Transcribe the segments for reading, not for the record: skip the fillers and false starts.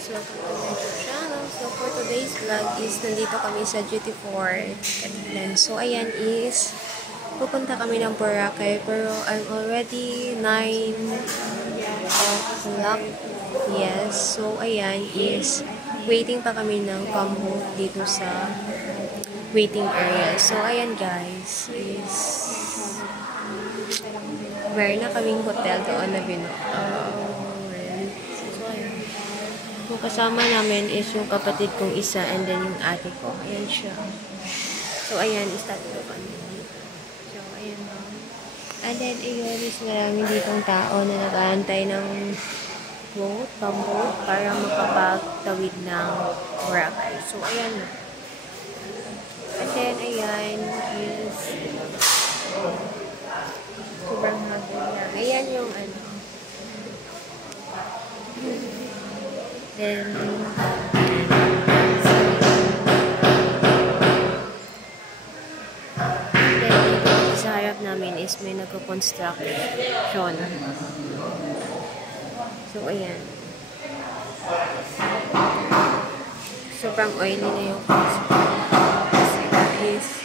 guys, welcome to my YouTube channel. So for today's vlog is nandito kami sa Duty 4 Katilan. So ayan is pupunta kami ng Boracay pero I'm already 9 o'clock. Yes, so ayan is waiting pa kami ng pamboat dito sa waiting area. So ayan guys is meron na kaming hotel doon na yung kasama namin is yung kapatid kong isa and then yung ate ko. Ayan siya. So, ayan, start ko kami. So, ayan na. And then, ayun is maraming ditong tao na nag-aantay ng boat, pamboat, para makapagtawid ng Boracay. So, ayan na. And then, ayan is sobrang hagod lang. Ayan yung ano. Then, dito sa harap namin is may nagko-construction. So, ayan. Sobrang oily na yung kasi is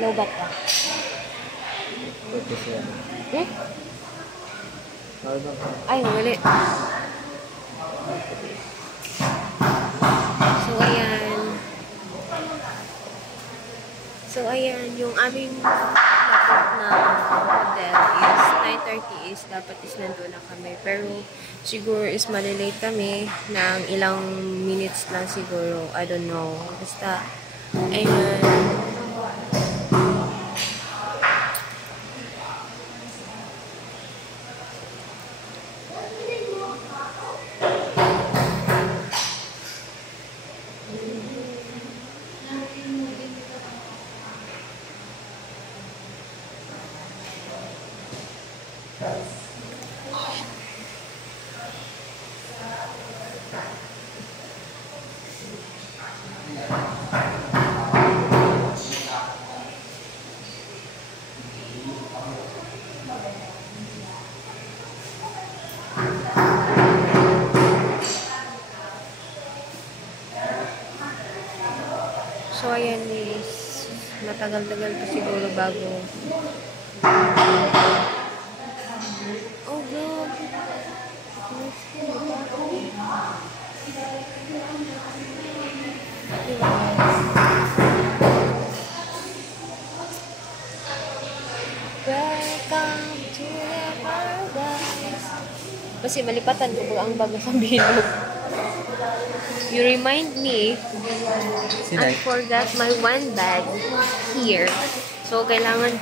lobat ka. Eh? Ay, wali. So, ayan. So, ayan. Yung aming lapot na hotel is 9:30 is dapat is nandun na kami. Pero, siguro is malilate kami ng ilang minutes lang siguro. I don't know. Basta, ayan. So, ayan is matagal-tagal pa siguro bago. Oh, God. Welcome to the paradise. Kasi malipatan ko ang bago sa bilog. You remind me, I forgot my one bag here. So, kailangan.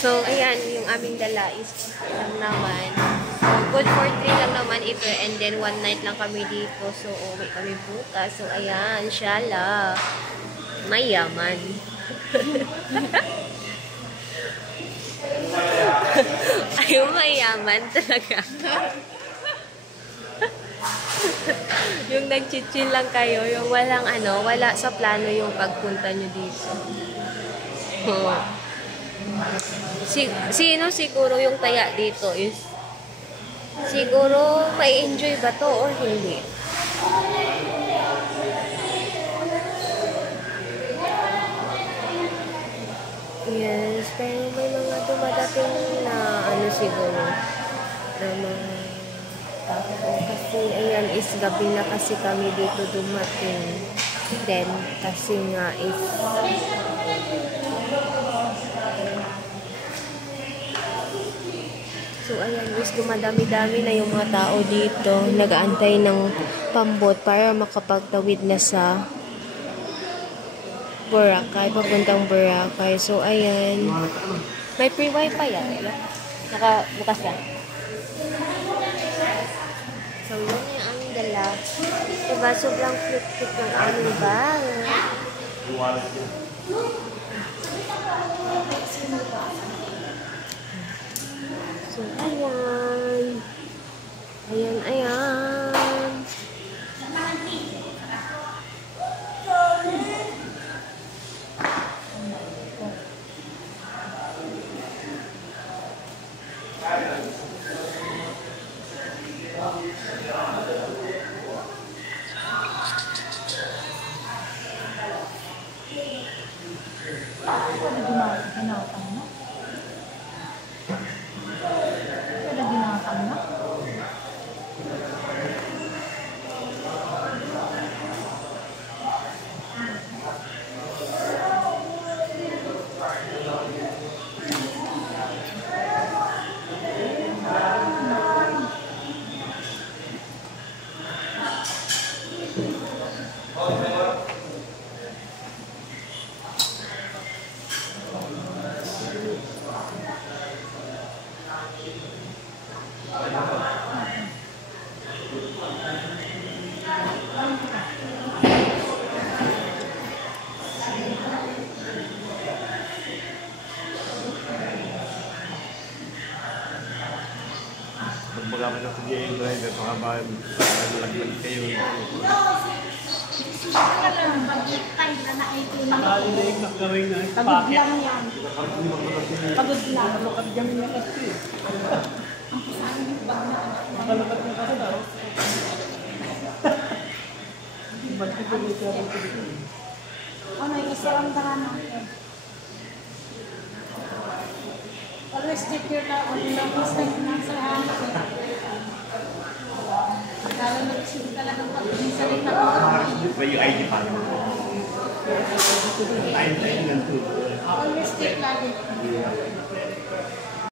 So, ayan, yung aming dala is lang naman. So, good for 3 lang naman ito. And then, 1 night lang kami dito. So, uwi kami bukas. So, ayan, inshallah. Mayaman. Ay, mayaman talaga. Yung nag-chill lang kayo, yung walang ano, wala sa plano yung pagpunta nyo dito. Oh. Sino siguro yung taya dito is siguro may enjoy ba to or hindi? Yes, pero may mga dumadating na ano siguro na mga kasi ayan is gabi na kasi kami dito dumating. Then kasi nga is so ayan is dumadami-dami na yung mga tao dito nag-aantay ng pambot para makapagtawid na sa Boracay, papuntang Boracay. So ayan, may free wifi yan, nakabukas yan. So, yun yung aming dala. Diba, sobrang cute-cute ng aming bag. So, ayan. Ayan, ayan. Pag magamit ang CGA driver, baka malaglag kayo. Nalilig na gawin na. Pagod lang yan. Pagod lang. Makalukad kami na kasi. Makalukad na kasi daw. Ano, isiramdaman natin. Always check your mistake na sa hangin. Lalo nag-shoot talagang pag-insalita ko. Ba yung ID pa? Time lang to. Always check lagi.